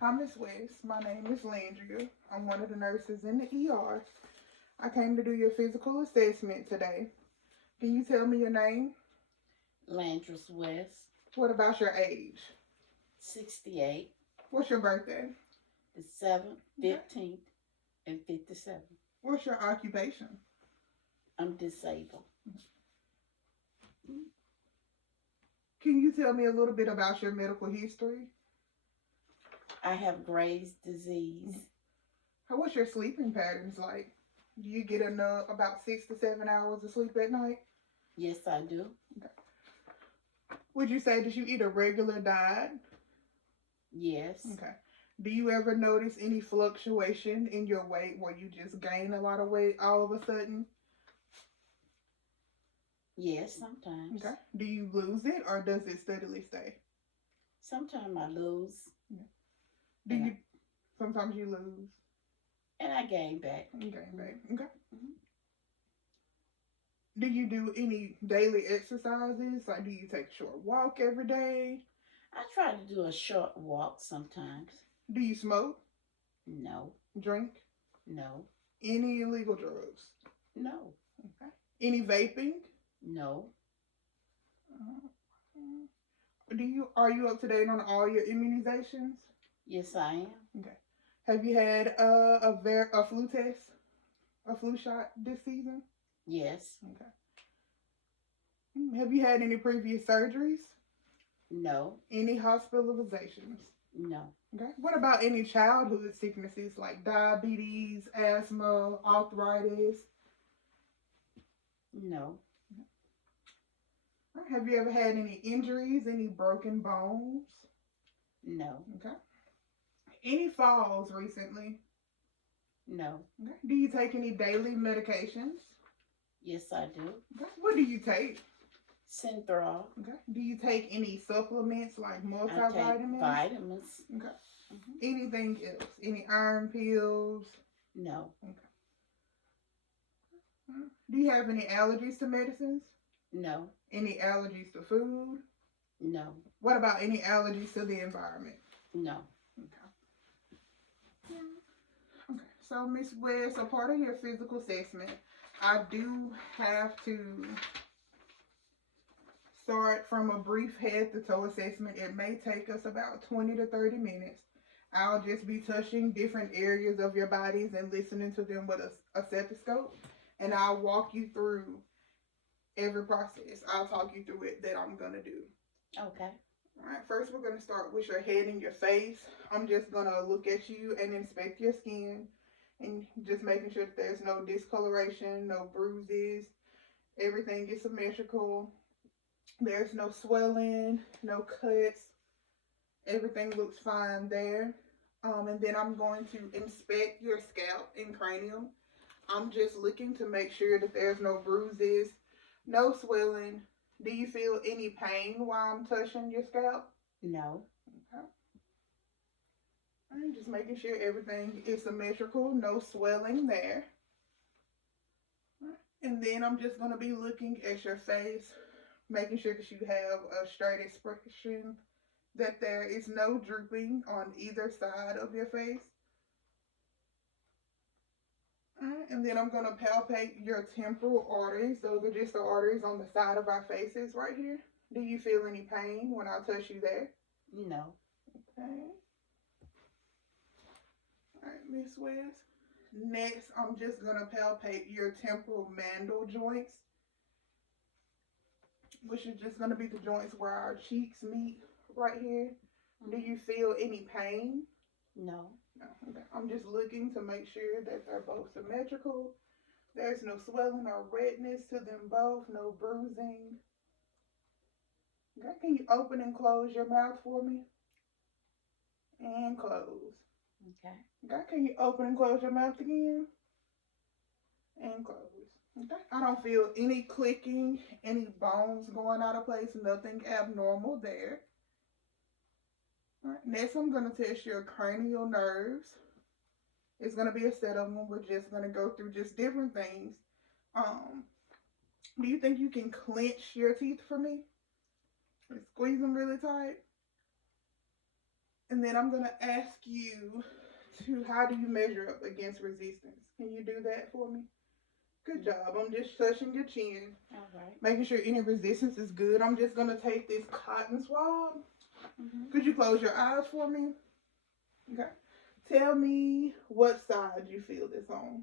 Hi, Miss West. My name is Landria. I'm one of the nurses in the ER. I came to do your physical assessment today. Can you tell me your name? Landris West, What about your age? 68, What's your birthday? the 7th, Okay. 15th, and 57. What's your occupation? I'm disabled. Can you tell me a little bit about your medical history? I have Graves' disease. What's your sleeping patterns like? Do you get enough about 6 to 7 hours of sleep at night? Yes, I do. Okay. Would you say that you eat a regular diet? Yes. Okay. Do you ever notice any fluctuation in your weight where you just gain a lot of weight all of a sudden? Yes, sometimes. Okay. Do you lose it or does it steadily stay? Sometimes I lose Yeah. Do and I, you sometimes you lose? and I gain back. Okay, Mhm. babe. Okay. Mhm. Do you do any daily exercises? Like do you take a short walk every day? I try to do a short walk sometimes. Do you smoke? No, Drink? no, Any illegal drugs? no, Okay. Any vaping? no. Uh, do you are you up to date on all your immunizations? Yes, I am. Okay. Have you had a flu test, a flu shot this season? Yes, Okay. Have you had any previous surgeries? no, Any hospitalizations? no, Okay. What about any childhood sicknesses like diabetes, asthma, arthritis? no, Have you ever had any injuries, any broken bones? no, Okay. Any falls recently? no. Okay. Do you take any daily medications? Yes, I do. Okay. What do you take? Synthroid. Okay. Do you take any supplements like I take multivitamins? vitamins. Okay. Hmm. Anything else? Any iron pills? No, Okay. Do you have any allergies to medicines? no, Any allergies to food? no, What about any allergies to the environment? no. Okay. Okay. So, Miss West, a part of your physical assessment, I do have to start from a brief head to toe assessment. It may take us about 20 to 30 minutes. I'll just be touching different areas of your bodies and listening to them with a stethoscope. And I'll walk you through every process. I'll talk you through it that I'm going to do. Okay. All right, first we're going to start with your head and your face. I'm just going to look at you and inspect your skin and just making sure that there's no discoloration, no bruises, everything is symmetrical. There's no swelling, no cuts. Everything looks fine there. And then I'm going to inspect your scalp and cranium. I'm just looking to make sure that there's no bruises, no swelling. Do you feel any pain while I'm touching your scalp? No. Okay. I'm just making sure everything is symmetrical, no swelling there. And then I'm just going to be looking at your face, making sure that you have a straight expression, that there is no drooping on either side of your face. Alright, and then I'm going to palpate your temporal arteries. Those are just the arteries on the side of our faces right here. Do you feel any pain when I touch you there? No. Okay. All right, Miss West. Next, I'm just going to palpate your temporal mandal joints, which is just going to be the joints where our cheeks meet right here. Do you feel any pain? No. No. Okay. I'm just looking to make sure that they're both symmetrical. There's no swelling or redness to them both, no bruising. Okay. Can you open and close your mouth for me? And close. Okay. Okay. Can you open and close your mouth again? And close. Okay. I don't feel any clicking, any bones going out of place, nothing abnormal there. All right. Next, I'm going to test your cranial nerves. It's going to be a set of them. We're just going to go through just different things. Um, do you think you can clench your teeth for me? Squeeze them really tight. And then I'm gonna ask you to, how do you measure up against resistance? Can you do that for me? Good job. I'm just touching your chin, All right. making sure any resistance is good. I'm just gonna take this cotton swab. Mm-hmm. Could you close your eyes for me? Okay. Tell me what side you feel this on.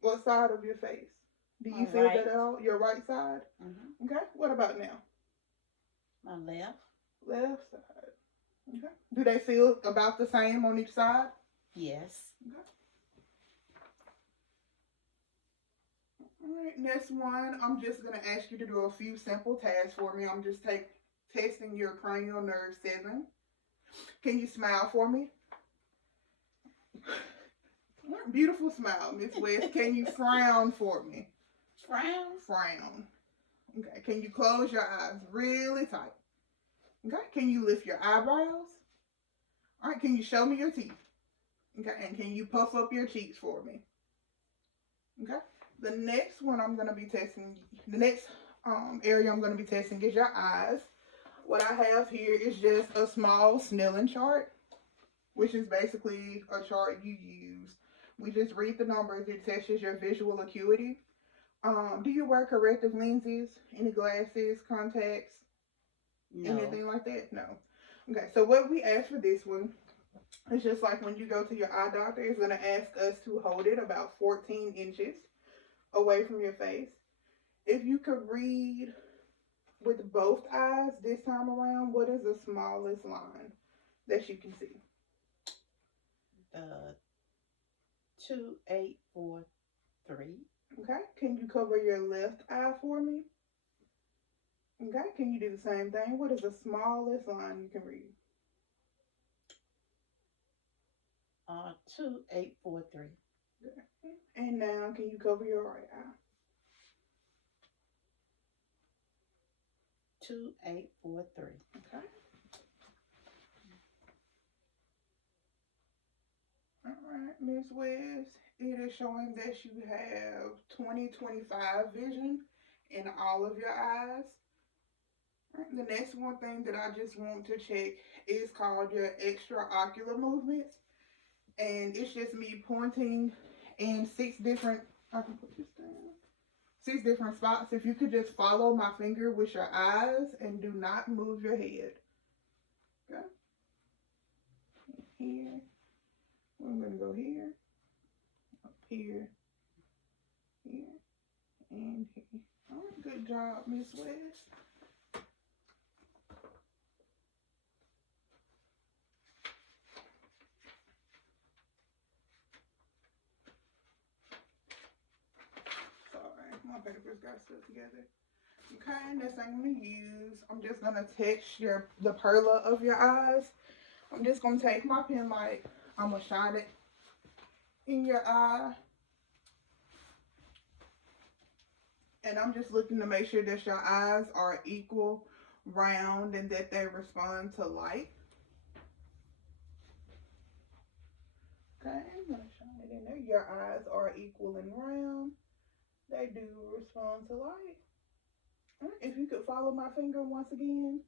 What side of your face? Do you My feel that right. at all? Your right side? Mm-hmm. Okay. What about now? My left. Left side. Okay. Do they feel about the same on each side? Yes. Okay. All right. Next one, I'm just gonna ask you to do a few simple tasks for me. I'm just testing your cranial nerve 7. Can you smile for me? Beautiful smile, Miss West. Can you frown for me? Frown. Frown. Okay. Can you close your eyes really tight? Okay. Can you lift your eyebrows? All right. Can you show me your teeth? Okay. And can you puff up your cheeks for me? Okay. The next one I'm gonna be testing. The next area I'm gonna be testing is your eyes. What I have here is just a small Snellen chart, which is basically a chart you use. We just read the numbers. It tests your visual acuity. Do you wear corrective lenses? Any glasses, contacts, No. anything like that? No. Okay, so what we ask for this one is just like when you go to your eye doctor, it's going to ask us to hold it about 14 inches away from your face. If you could read with both eyes this time around, what is the smallest line that you can see? 2843. Okay, can you cover your left eye for me? Okay, can you do the same thing? What is the smallest line you can read? 2843. Okay. And now, can you cover your right eye? 2843. Okay. All right, Miss West. It is showing that you have 20/25 vision in all of your eyes. All right, the next one thing that I just want to check is called your extraocular movements. And it's just me pointing in 6 different, I can put this down, 6 different spots. If you could just follow my finger with your eyes and do not move your head. Okay. Here. I'm going to go here, up here, here, and here. All right, good job, Miss West. Sorry, my papers got stuck together. Okay, next thing I'm gonna use, I'm just gonna texture the perla of your eyes. I'm just gonna take my pen light, I'm gonna shine it in your eye, and I'm just looking to make sure that your eyes are equal, round, and that they respond to light. Okay, I'm gonna shine it in there. Your eyes are equal and round. They do respond to light. Right, if you could follow my finger once again,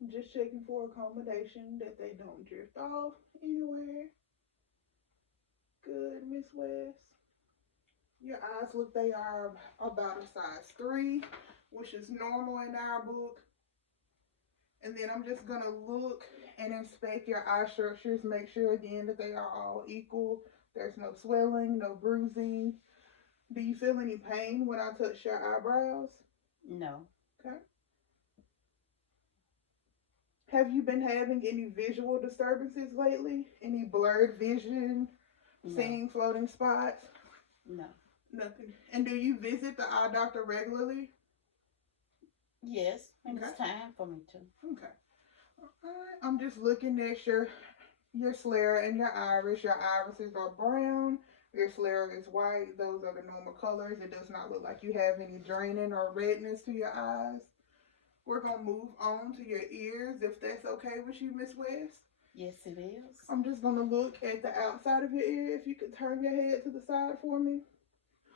I'm just checking for accommodation that they don't drift off anywhere. Good, Miss West. Your eyes look, they are about a size 3, which is normal in our book. And then I'm just gonna look and inspect your eye structures, make sure again that they are all equal. There's no swelling, no bruising. Do you feel any pain when I touch your eyebrows? No. Okay. Have you been having any visual disturbances lately? Any blurred vision, No. seeing floating spots? No. Nothing. And do you visit the eye doctor regularly? Yes, when Okay. it's time for me to. Okay. Alright. I'm just looking at your sclera and your iris. Your irises are brown. Your sclera is white. Those are the normal colors. It does not look like you have any draining or redness to your eyes. We're going to move on to your ears, if that's okay with you, Miss West. Yes, it is. I'm just going to look at the outside of your ear. If you could turn your head to the side for me.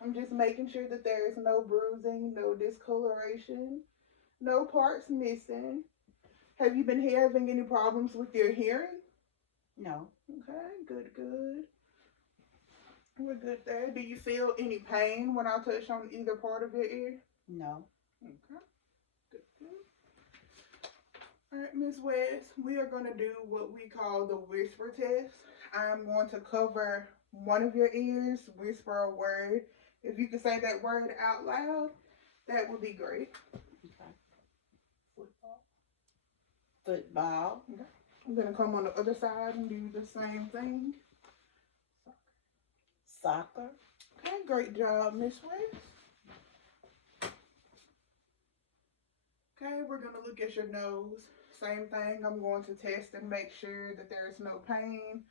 I'm just making sure that there is no bruising, no discoloration, no parts missing. Have you been having any problems with your hearing? No. Okay, good, good. We're good there. Do you feel any pain when I touch on either part of your ear? No. Okay, good, good. All right, Miss West, we are going to do what we call the whisper test. I'm going to cover one of your ears, whisper a word. If you could say that word out loud, that would be great. Okay. Football. Football. Okay. I'm going to come on the other side and do the same thing. Soccer. Okay, great job, Miss West. Okay, we're going to look at your nose. Same thing, I'm going to test and make sure that there's no pain.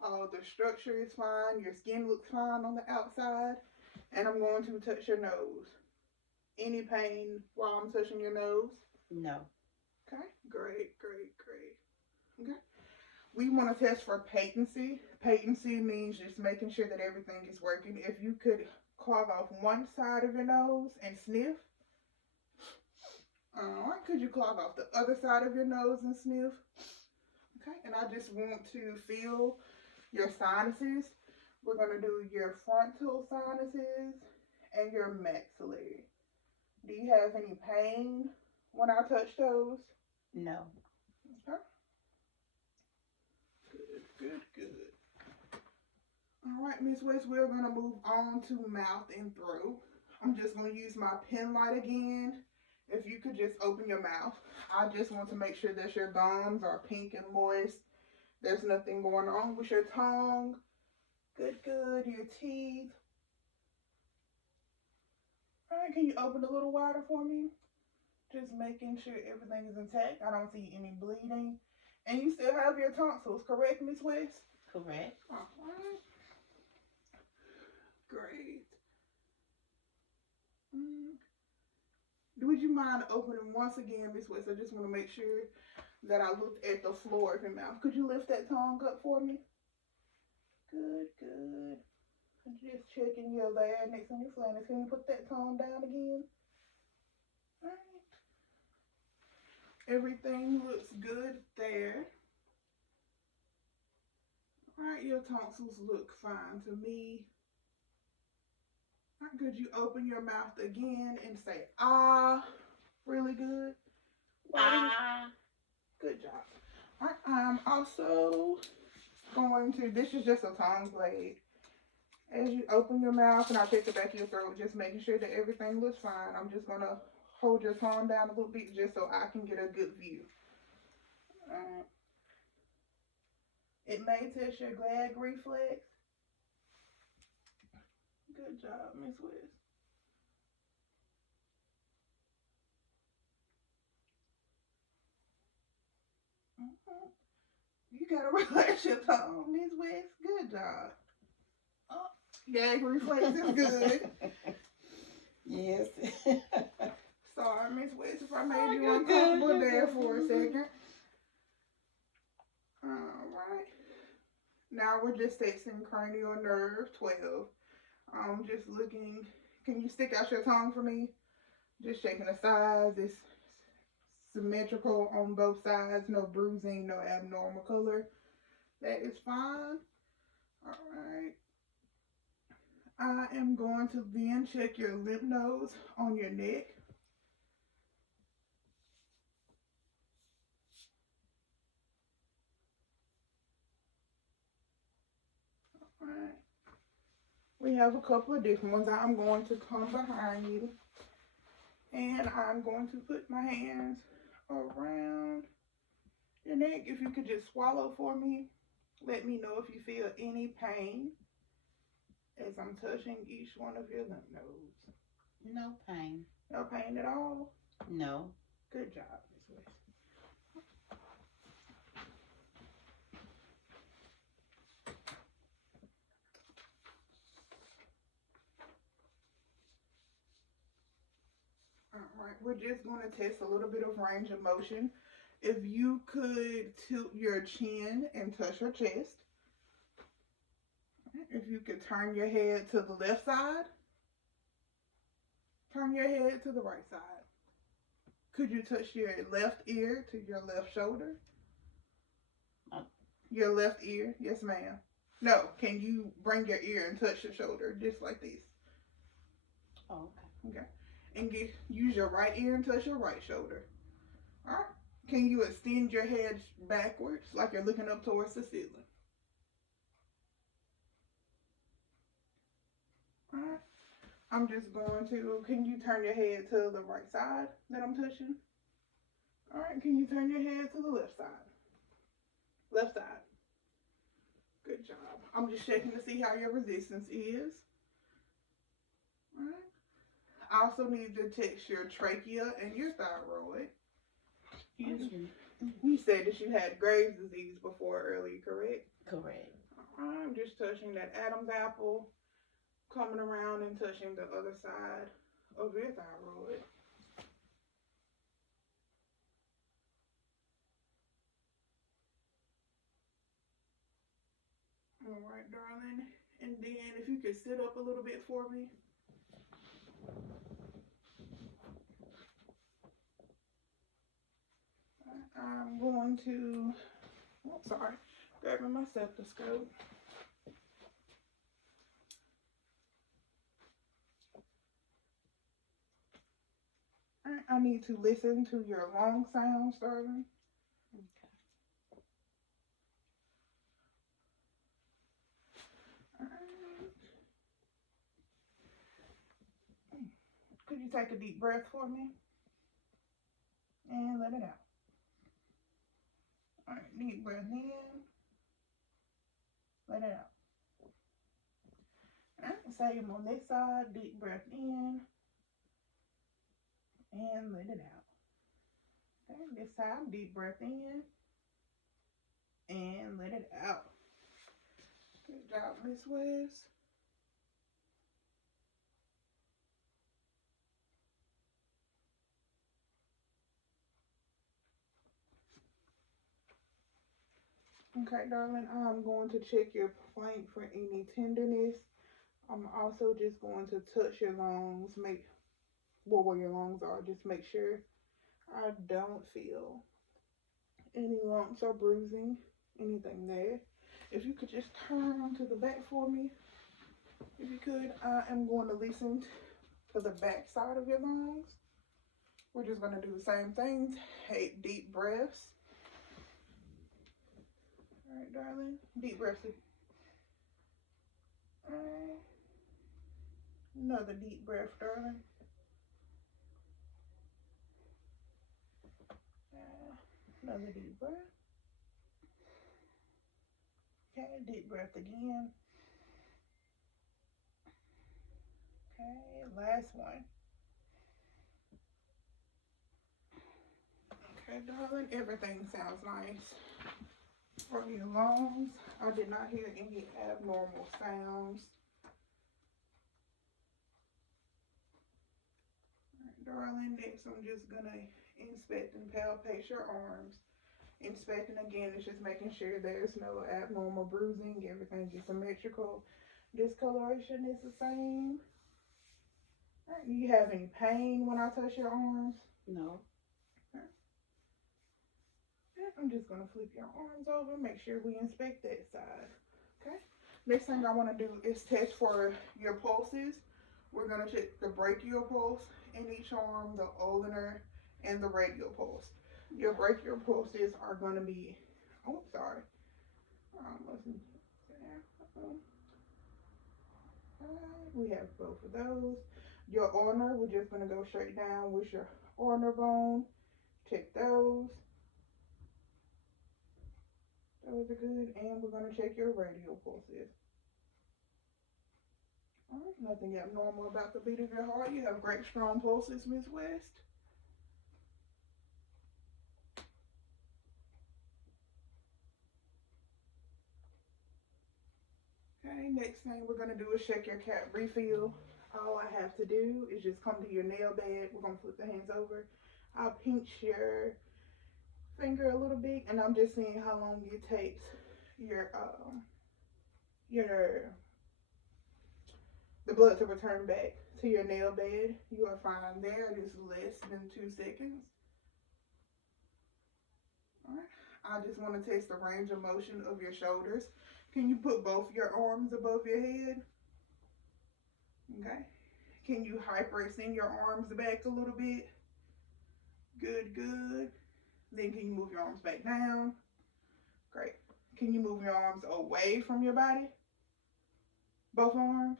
The structure is fine, your skin looks fine on the outside. And I'm going to touch your nose. Any pain while I'm touching your nose? No. Okay, great, great, great. Okay. We want to test for patency. Patency means just making sure that everything is working. If you could carve off one side of your nose and sniff. Alright, could you clog off the other side of your nose and sniff? Okay, and I just want to feel your sinuses. We're going to do your frontal sinuses and your maxillary. Do you have any pain when I touch those? No. Okay. Good, good, good. Alright, Miss West, we're going to move on to mouth and throat. I'm just going to use my pen light again. If you could just open your mouth. I just want to make sure that your gums are pink and moist. There's nothing going on with your tongue. Good, good. Your teeth. All right, can you open a little wider for me? Just making sure everything is intact. I don't see any bleeding. And you still have your tonsils, correct, Miss West? Correct. All right. Great. Would you mind opening once again, Miss West? I just want to make sure that I looked at the floor of your mouth. Could you lift that tongue up for me? Good, good. Just checking your larynx and your pharynx. Can you put that tongue down again? All right. Everything looks good there. All right, your tonsils look fine to me. All right, could you open your mouth again and say, ah, really good? Ah. Good job. All right, I'm also going to, this is just a tongue blade. As you open your mouth and I take the back of your throat, just making sure that everything looks fine. I'm just going to hold your tongue down a little bit just so I can get a good view. All right. It may test your gag reflex. Good job, Miss West. You gotta relax your tongue, Miss West. Good job. Oh, gag reflex is good. Yes. Sorry, Miss West, if I made you uncomfortable there for a second. Alright. Now we're just testing cranial nerve 12. I'm just looking. Can you stick out your tongue for me? Just checking the size. It's symmetrical on both sides. No bruising, no abnormal color. That is fine. Alright. I am going to then check your lymph nodes on your neck. Alright. We have a couple of different ones. I'm going to come behind you. And I'm going to put my hands around your neck. If you could just swallow for me. Let me know if you feel any pain as I'm touching each one of your lymph nodes. No pain. No pain at all? No. Good job, Miss West. Alright, we're just going to test a little bit of range of motion. If you could tilt your chin and touch your chest. If you could turn your head to the left side. Turn your head to the right side. Could you touch your left ear to your left shoulder? Uh, Your left ear? Yes, ma'am. No, can you bring your ear and touch your shoulder just like this? Oh, okay. Okay. And use your right ear and touch your right shoulder. All right. Can you extend your head backwards like you're looking up towards the ceiling? All right. I'm just going to, can you turn your head to the right side that I'm touching? All right. Can you turn your head to the left side? Left side. Good job. I'm just checking to see how your resistance is. All right. I also need to test your trachea and your thyroid. You said that you had Graves' disease before earlier, correct? Correct. I'm just touching that Adam's apple, coming around and touching the other side of your thyroid. All right, darling. And then if you could sit up a little bit for me. I'm going to, grabbing my stethoscope. I need to listen to your long sounds, darling. Okay. Could you take a deep breath for me? And let it out. All right, deep breath in. Let it out. All right, same on this side. Deep breath in. And let it out. Okay, this time, deep breath in. And let it out. Good job, Miss West. Okay, darling, I'm going to check your flank for any tenderness. I'm also just going to touch your lungs, where your lungs are, just make sure I don't feel any lumps or bruising, anything there. If you could just turn to the back for me, if you could, I am going to listen to the back side of your lungs. We're just going to do the same thing. Take deep breaths. All right, darling. Deep breaths. All right. Another deep breath, darling. Another deep breath. Okay, deep breath again. Okay, last one. Okay, darling, everything sounds nice. For your lungs, I did not hear any abnormal sounds. All right, darling, next I'm just gonna inspect and palpate your arms. Inspecting again is just making sure there's no abnormal bruising, everything's just symmetrical. Discoloration is the same. All right, do you have any pain when I touch your arms? No. Okay. I'm just gonna flip your arms over, make sure we inspect that side. Okay. Next thing I want to do is test for your pulses. We're gonna check the brachial pulse in each arm, the ulnar, and the radial pulse. Your brachial pulses are going to be, we have both of those. Your ulnar, we're just going to go straight down with your ulnar bone. Check those. Those are good. And we're going to check your radial pulses. All right, nothing abnormal about the beat of your heart. You have great strong pulses, Miss West. Okay, next thing we're going to do is check your cat refill. All I have to do is just come to your nail bed. We're going to flip the hands over. I'll pinch your finger a little bit, and I'm just seeing how long it takes the blood to return back to your nail bed. You are fine there. It is less than 2 seconds. Alright. I just want to test the range of motion of your shoulders. Can you put both your arms above your head? Okay. Can you hyperextend your arms back a little bit? Good, good. Then can you move your arms back down? Great. Can you move your arms away from your body? Both arms?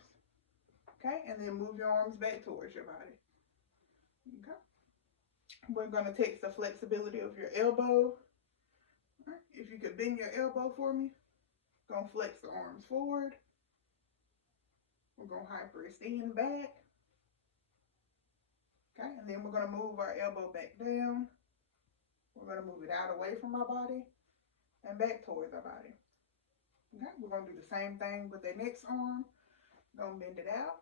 Okay, and then move your arms back towards your body. Okay. We're going to test the flexibility of your elbow. Right. If you could bend your elbow for me, going to flex the arms forward. We're going to hyperextend back. Okay, and then we're going to move our elbow back down. We're going to move it out away from our body and back towards our body. Okay, we're going to do the same thing with the next arm. Going to bend it out.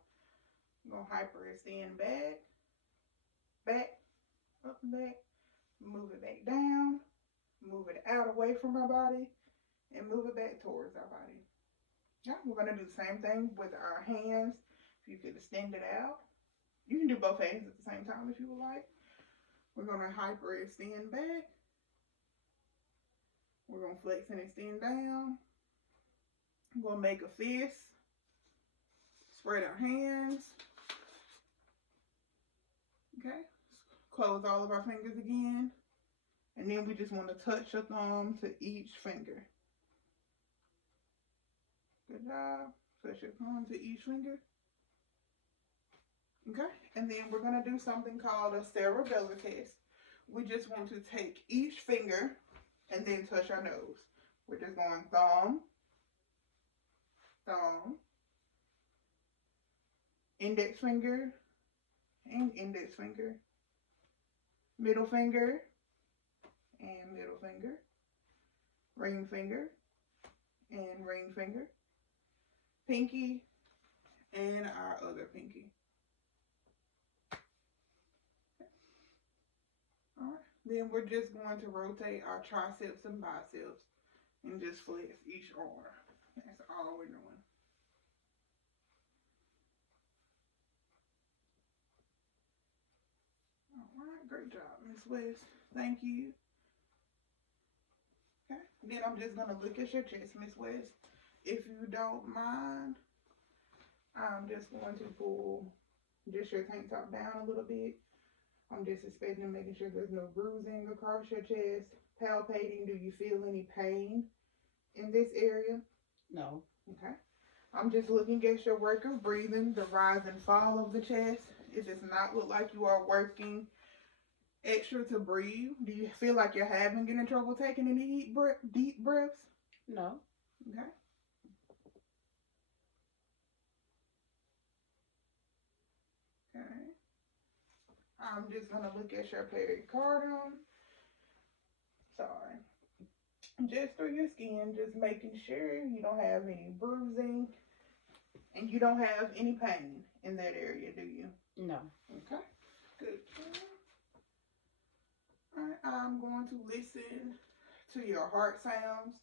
Going to hyperextend back, back, up and back. Move it back down. Move it out away from our body and move it back towards our body. Yeah, we're going to do the same thing with our hands. If you could extend it out. You can do both hands at the same time if you would like. We're going to hyperextend back. We're going to flex and extend down. We're going to make a fist. Spread our hands. Okay. Close all of our fingers again. And then we just want to touch your thumb to each finger. Good job. Touch your thumb to each finger. Okay. And then we're going to do something called a cerebellar test. We just want to take each finger and then touch our nose. We're just going thumb, thumb, index finger, and index finger, middle finger, and middle finger, ring finger, and ring finger, pinky, and our other pinky. Alright, then we're just going to rotate our triceps and biceps and just flex each arm. That's all we're doing. Alright, great job, Miss West. Thank you. Okay, then I'm just going to look at your chest, Miss West. If you don't mind, I'm just going to pull just your tank top down a little bit. I'm just inspecting, making sure there's no bruising across your chest. Palpating, do you feel any pain in this area? No. Okay. I'm just looking at your work of breathing, the rise and fall of the chest. It does not look like you are working extra to breathe. Do you feel like you're having any trouble taking any deep breaths? No. Okay. Okay. I'm just going to look at your pericardium. Sorry. Just through your skin, just making sure you don't have any bruising and you don't have any pain in that area, do you? No. Okay. Good. All right. I'm going to listen to your heart sounds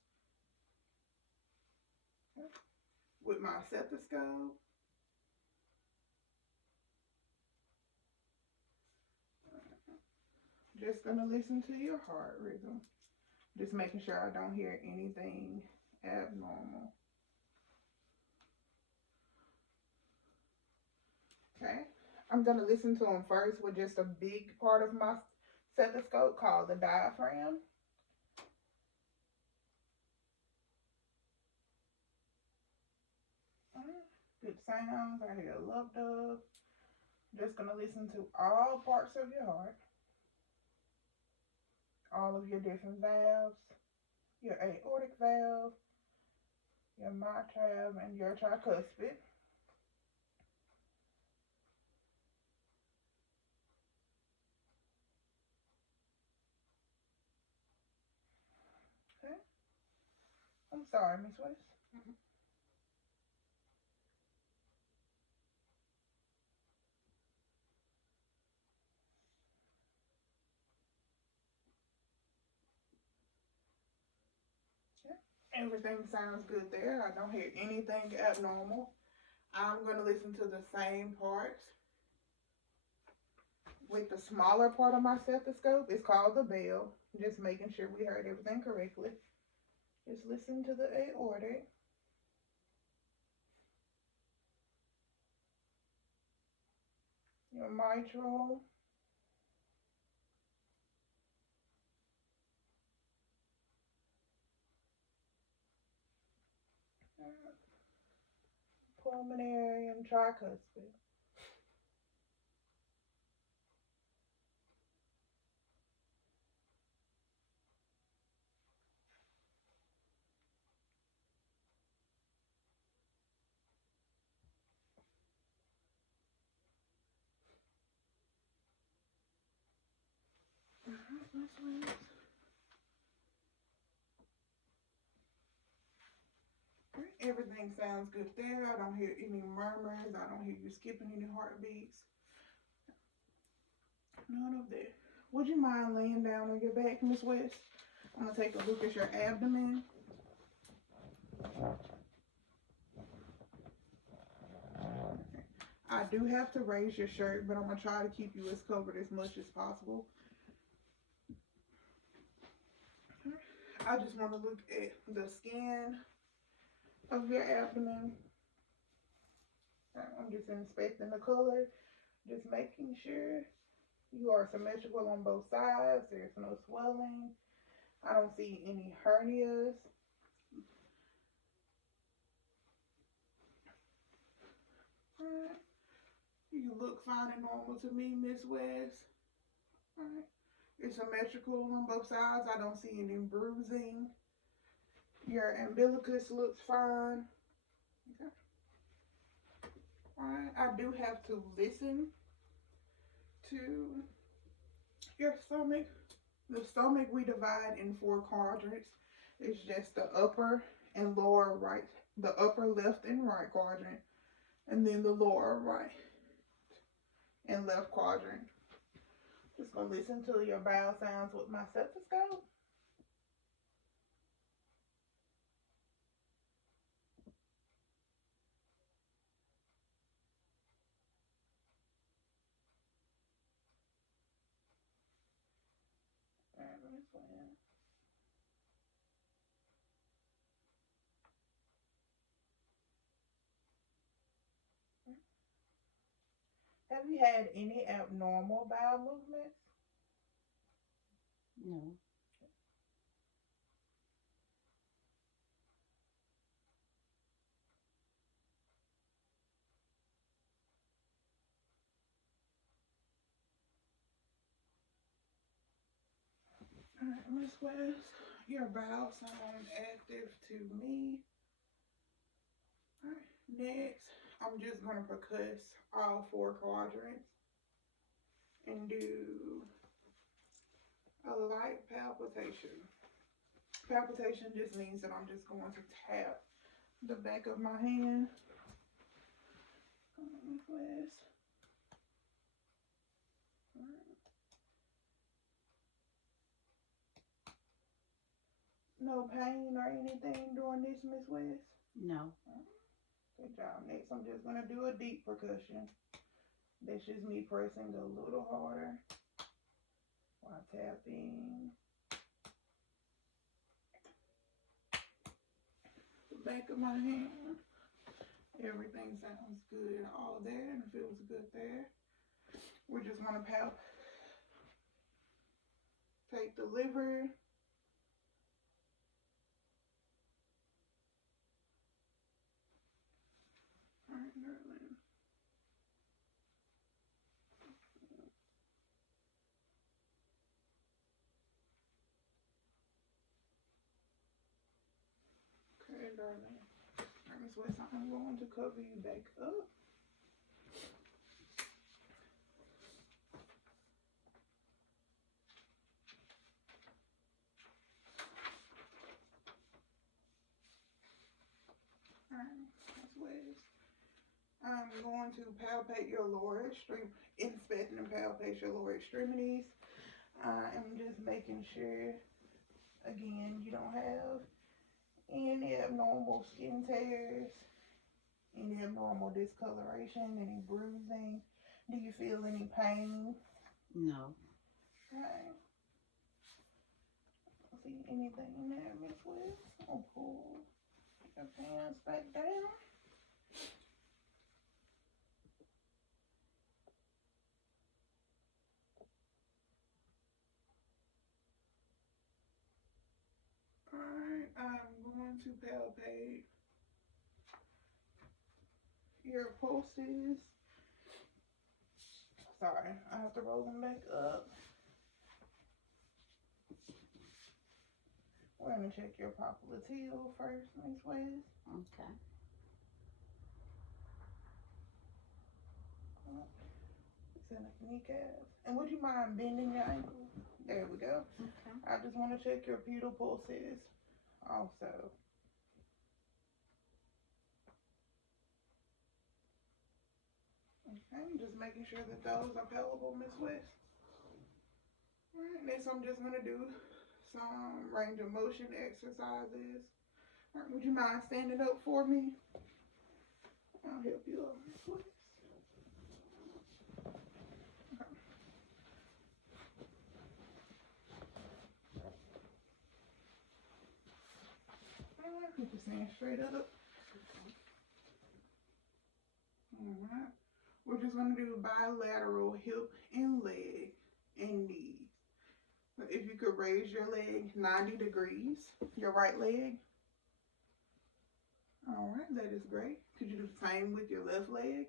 with my stethoscope. Just going to listen to your heart rhythm. Just making sure I don't hear anything abnormal. Okay. I'm going to listen to them first with just a big part of my stethoscope called the diaphragm. Good sounds. I hear a love dove. Just going to listen to all parts of your heart. All of your different valves. Your aortic valve. Your mitral and your tricuspid. Okay. I'm sorry, Miss West. Everything sounds good there. I don't hear anything abnormal. I'm going to listen to the same parts with the smaller part of my stethoscope. It's called the bell. Just making sure we heard everything correctly. Just listen to the aortic. Your mitral. Pulmonary and tricuspid. Everything sounds good there. I don't hear any murmurs. I don't hear you skipping any heartbeats. None of that. Would you mind laying down on your back, Miss West? I'm going to take a look at your abdomen. I do have to raise your shirt, but I'm going to try to keep you as covered as much as possible. I just want to look at the skin of your abdomen. I'm just inspecting the color, just making sure you are symmetrical on both sides. There's no swelling. I don't see any hernias. Alright. You look fine and normal to me, Miss West. Alright. It's symmetrical on both sides. I don't see any bruising. Your umbilicus looks fine. Okay. Alright. I do have to listen to your stomach. The stomach we divide in 4 quadrants. It's just the upper and lower right, the upper left and right quadrant, and then the lower right and left quadrant. Just gonna listen to your bowel sounds with my stethoscope. Have you had any abnormal bowel movements? No. Alright, Miss West, your bowel sound active to me. Alright, next, I'm just gonna percuss all 4 quadrants and do a light palpitation. Palpitation just means that I'm just going to tap the back of my hand. Miss West. No pain or anything during this, Miss West? No. Good job. Next, I'm just going to do a deep percussion. That's just me pressing a little harder while tapping the back of my hand. Everything sounds good all there and feels good there. We're just going to take the liver. All right, darling. Okay, darling. Miss West, I'm going to cover you back up. Miss West, I'm going to palpate your lower extreme, inspect and palpate your lower extremities. I am just making sure, again, you don't have any abnormal skin tears, any abnormal discoloration, any bruising. Do you feel any pain? No. Okay. See anything in there, Miss West? I'll pull your pants back down. Alright, I'm going to palpate your pulses. Sorry, I have to roll them back up. We're gonna check your popliteal first, Miss West. Okay. Center kneecap. And would you mind bending your ankle? There we go. Okay. I just want to check your pedal pulses also. Okay, just making sure that those are palatable, Miss West. Alright, next I'm just gonna do some range of motion exercises. Alright, would you mind standing up for me? I'll help you up, Miss West. Alright, keep your stand straight up. Alright. We're just gonna do bilateral hip and leg and knees. If you could raise your leg 90 degrees, your right leg. All right, that is great. Could you do the same with your left leg?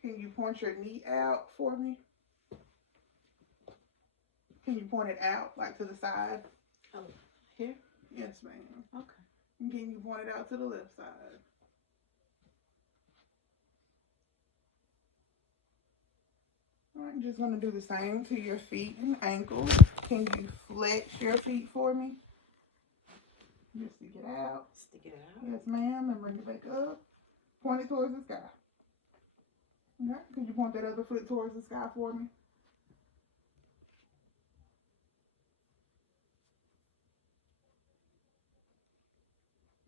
Can you point your knee out for me? Can you point it out, like to the side? Oh, here? Yes, ma'am. Okay. And can you point it out to the left side? All right, just gonna do the same to your feet and ankles. Can you flex your feet for me? Just stick it out. Stick it out. Yes, ma'am, and bring it back up. Point it towards the sky. Okay, could you point that other foot towards the sky for me?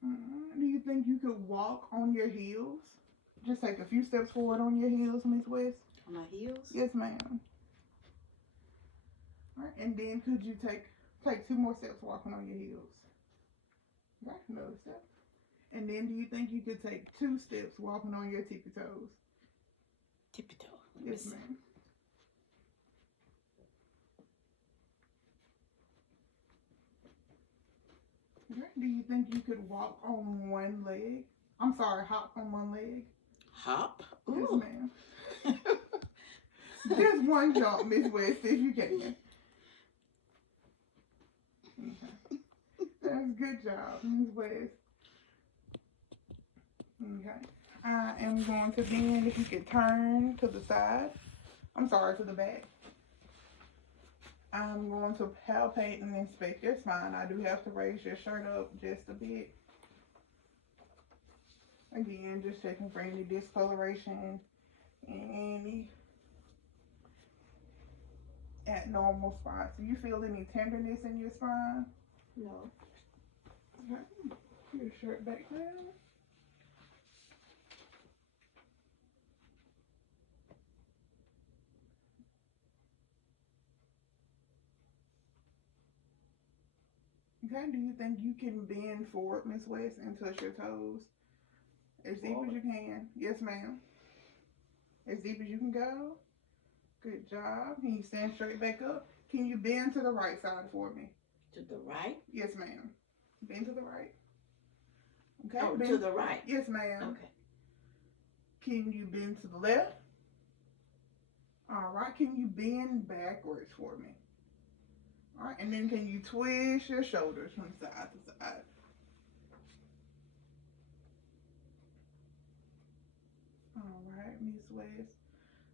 Do you think you could walk on your heels? Just take a few steps forward on your heels, Miss West. On my heels? Yes, ma'am. All right, and then could you take 2 more steps walking on your heels? Okay, another step. And then do you think you could take 2 steps walking on your tippy toes? Tippy toe. Yes, ma'am. Okay, do you think you could walk on one leg? I'm sorry, hop on one leg? Hop? Yes, Ooh. ma'am. Just one jump, Miss West, if you can. Okay. That's a good job, Miss West. Okay. I am going to bend, if you could turn to the side. I'm sorry, to the back. I'm going to palpate and inspect your spine. I do have to raise your shirt up just a bit. Again, just checking for any discoloration and any abnormal spots. Do you feel any tenderness in your spine? No. Okay. Your shirt back down. Okay, do you think you can bend forward, Miss West, and touch your toes? As deep as you can. Yes, ma'am. As deep as you can go. Good job. Can you stand straight back up? Can you bend to the right side for me? To the right? Yes, ma'am. Bend to the right. Okay. Oh, bend to the right. Yes, ma'am. Okay. Can you bend to the left? All right. Can you bend backwards for me? All right. And then can you twist your shoulders from side to side? All right, Miss West.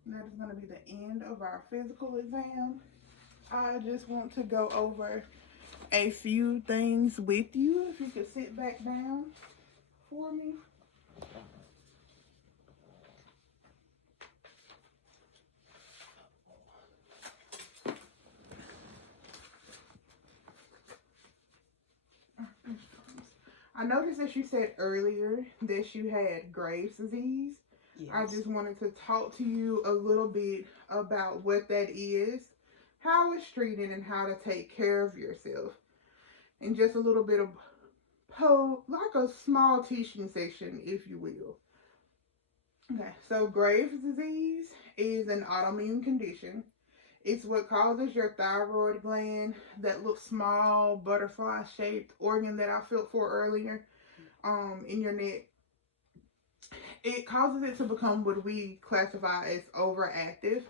That is going to be the end of our physical exam. I just want to go over a few things with you. If you could sit back down for me. I noticed that you said earlier that you had Graves' disease. I Yes. just wanted to talk to you a little bit about what that is, how it's treated, and how to take care of yourself. And just a little bit of like a small teaching section, if you will. Okay, so Graves' disease is an autoimmune condition. It's what causes your thyroid gland, that little small butterfly shaped organ that I felt for earlier, in your neck. It causes it to become what we classify as overactive.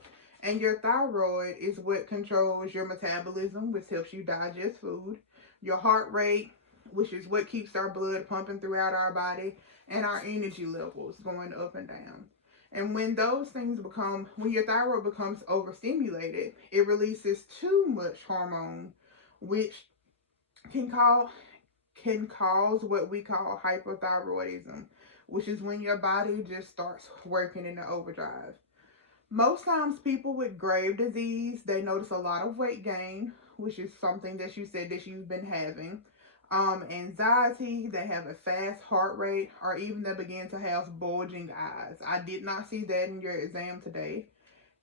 And your thyroid is what controls your metabolism, which helps you digest food, your heart rate, which is what keeps our blood pumping throughout our body, and our energy levels going up and down. And when your thyroid becomes overstimulated, it releases too much hormone, which can cause what we call hypothyroidism, which is when your body just starts working in the overdrive. Most times, people with Graves' disease, they notice a lot of weight gain, which is something that you said that you've been having. Anxiety, they have a fast heart rate, or even they begin to have bulging eyes. I did not see that in your exam today.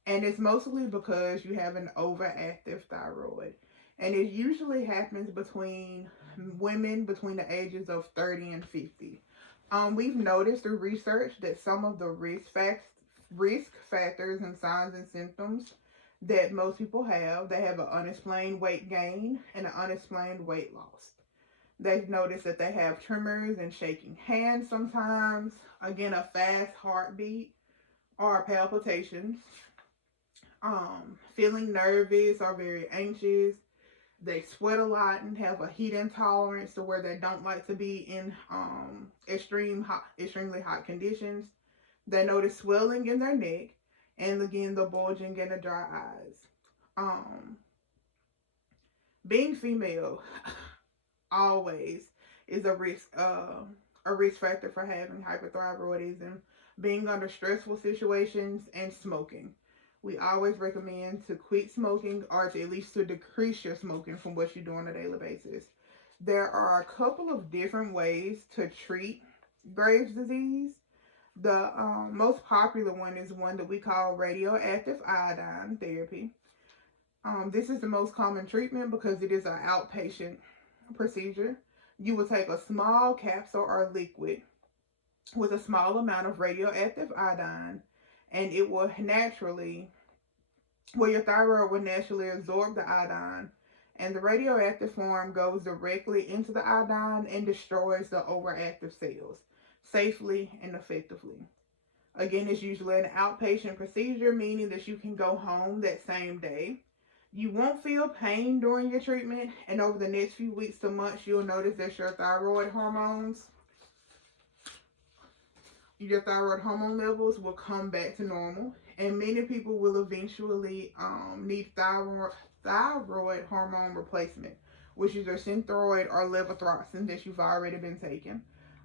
And it's mostly because you have an overactive thyroid. And it usually happens between women between the ages of 30 and 50. We've noticed through research that some of the risk factors and signs and symptoms that most people have, they have an unexplained weight gain and an unexplained weight loss. They've noticed that they have tremors and shaking hands sometimes, again, a fast heartbeat or palpitations, feeling nervous or very anxious. They sweat a lot and have a heat intolerance to where they don't like to be in extremely hot conditions. They notice swelling in their neck, and again the bulging and the dry eyes. Um, Being female always is a risk factor for having hyperthyroidism. Being under stressful situations and smoking. We always recommend to quit smoking or to at least to decrease your smoking from what you do on a daily basis. There are a couple of different ways to treat Graves' disease. The most popular one is one that we call radioactive iodine therapy. This is the most common treatment because it is an outpatient procedure. You will take a small capsule or liquid with a small amount of radioactive iodine, and it will your thyroid will naturally absorb the iodine, and the radioactive form goes directly into the iodine and destroys the overactive cells safely and effectively. Again, it's usually an outpatient procedure, meaning that you can go home that same day. You won't feel pain during your treatment, and over the next few weeks to months, you'll notice that your thyroid hormone levels will come back to normal, and many people will eventually need thyroid hormone replacement, which is your Synthroid or levothyroxine that you've already been taking.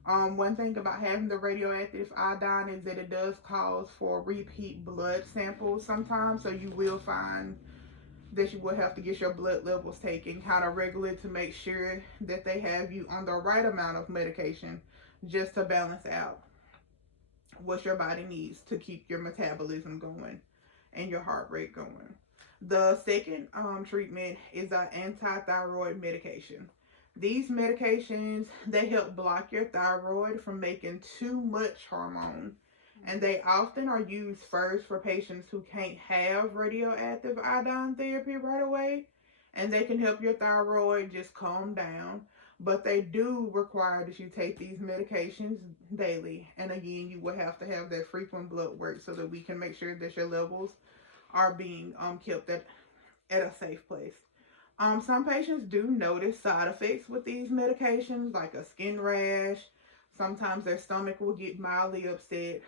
One thing about having the radioactive iodine is that it does cause for repeat blood samples sometimes, so you will find that you will have to get your blood levels taken kind of regularly to make sure that they have you on the right amount of medication just to balance out what your body needs to keep your metabolism going and your heart rate going. The second treatment is an anti-thyroid medication. These medications, they help block your thyroid from making too much hormone, and they often are used first for patients who can't have radioactive iodine therapy right away, and they can help your thyroid just calm down. But they do require that you take these medications daily, and again, you will have to have that frequent blood work so that we can make sure that your levels are being kept at a safe place. Some patients do notice side effects with these medications, like a skin rash. Sometimes their stomach will get mildly upset.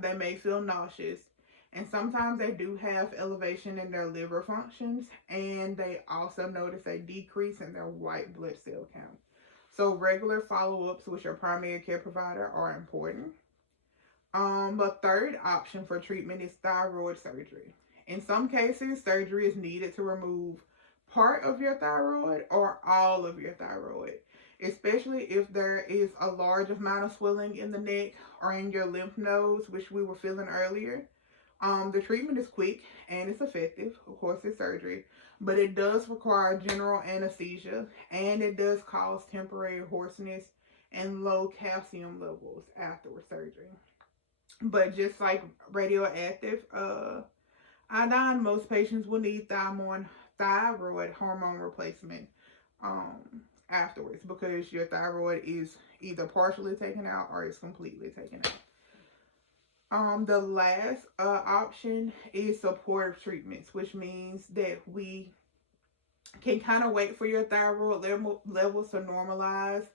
They may feel nauseous. And sometimes they do have elevation in their liver functions. And they also notice a decrease in their white blood cell count. So regular follow-ups with your primary care provider are important. A third option for treatment is thyroid surgery. In some cases, surgery is needed to remove part of your thyroid or all of your thyroid. especially if there is a large amount of swelling in the neck or in your lymph nodes, which we were feeling earlier. The treatment is quick and it's effective. Of course, it's surgery, but it does require general anesthesia and it does cause temporary hoarseness and low calcium levels after surgery. But just like radioactive iodine, most patients will need thyroid hormone replacement afterwards because your thyroid is either partially taken out or is completely taken out. The last option is supportive treatments, which means that we can kind of wait for your thyroid levels to normalize,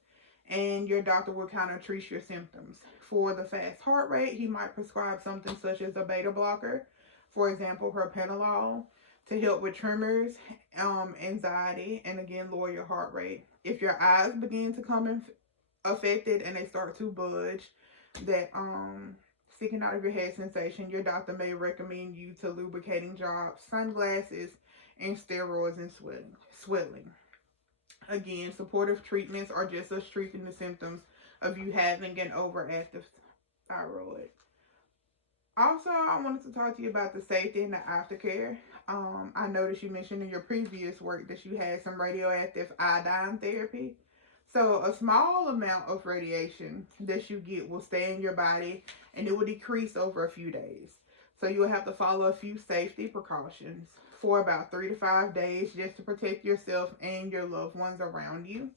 and your doctor will kind of treat your symptoms. For the fast heart rate, he might prescribe something such as a beta blocker, for example, propranolol, to help with tremors, anxiety, and again, lower your heart rate. If your eyes begin to come affected and they start to budge, that sticking out of your head sensation, your doctor may recommend you to lubricating drops, sunglasses, and steroids and swelling. Again, supportive treatments are just us treating the symptoms of you having an overactive thyroid. Also, I wanted to talk to you about the safety and the aftercare. I noticed you mentioned in your previous work that you had some radioactive iodine therapy. So a small amount of radiation that you get will stay in your body and it will decrease over a few days. So you will have to follow a few safety precautions for about 3 to 5 days just to protect yourself and your loved ones around you.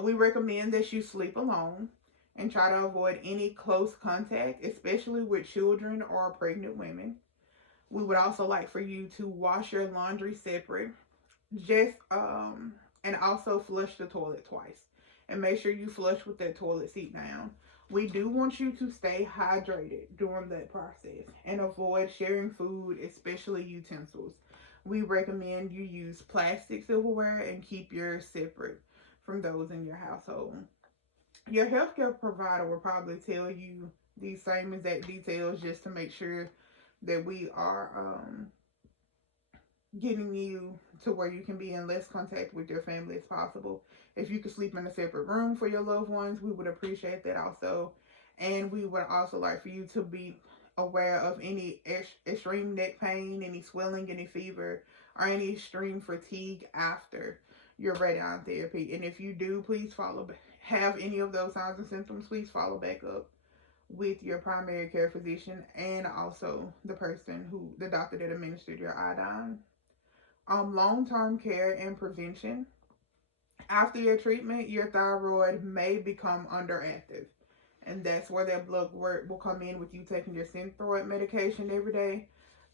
We recommend that you sleep alone and try to avoid any close contact, especially with children or pregnant women. We would also like for you to wash your laundry separate, just and also flush the toilet twice. And make sure you flush with that toilet seat down. We do want you to stay hydrated during that process and avoid sharing food, especially utensils. We recommend you use plastic silverware and keep yours separate from those in your household. Your healthcare provider will probably tell you these same exact details just to make sure that we are getting you to where you can be in less contact with your family as possible. If you could sleep in a separate room for your loved ones, we would appreciate that also. And we would also like for you to be aware of any extreme neck pain, any swelling, any fever, or any extreme fatigue after your radiation therapy. And if you do, please have any of those signs and symptoms, please follow back up with your primary care physician and also the doctor that administered your iodine. Long-term care and prevention. After your treatment, your thyroid may become underactive. And that's where that blood work will come in with you taking your Synthroid medication every day,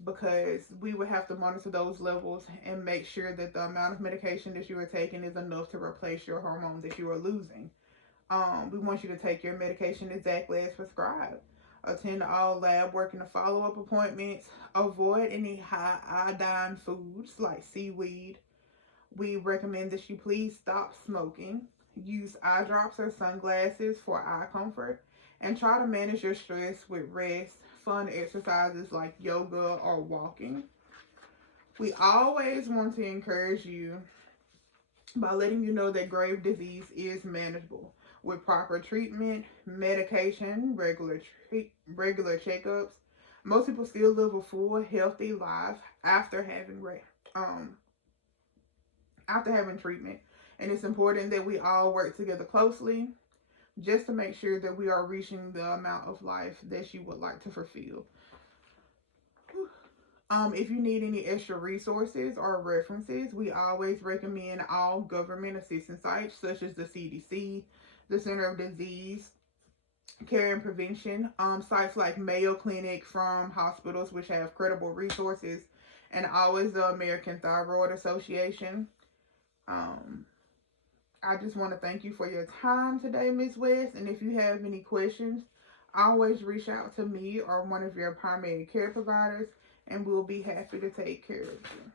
because we would have to monitor those levels and make sure that the amount of medication that you are taking is enough to replace your hormone that you are losing. We want you to take your medication exactly as prescribed. Attend all lab work and follow-up appointments. Avoid any high iodine foods like seaweed. We recommend that you please stop smoking. Use eye drops or sunglasses for eye comfort. And try to manage your stress with rest, fun exercises like yoga or walking. We always want to encourage you by letting you know that grave disease is manageable with proper treatment, medication, regular checkups. Most people still live a full, healthy life after having treatment, and it's important that we all work together closely just to make sure that we are reaching the amount of life that you would like to fulfill. If you need any extra resources or references, we always recommend all government assistance sites such as the CDC, the Center of Disease Care and Prevention, sites like Mayo Clinic from hospitals which have credible resources, and always the American Thyroid Association. I just want to thank you for your time today, Ms. West, and if you have any questions, always reach out to me or one of your primary care providers, and we'll be happy to take care of you.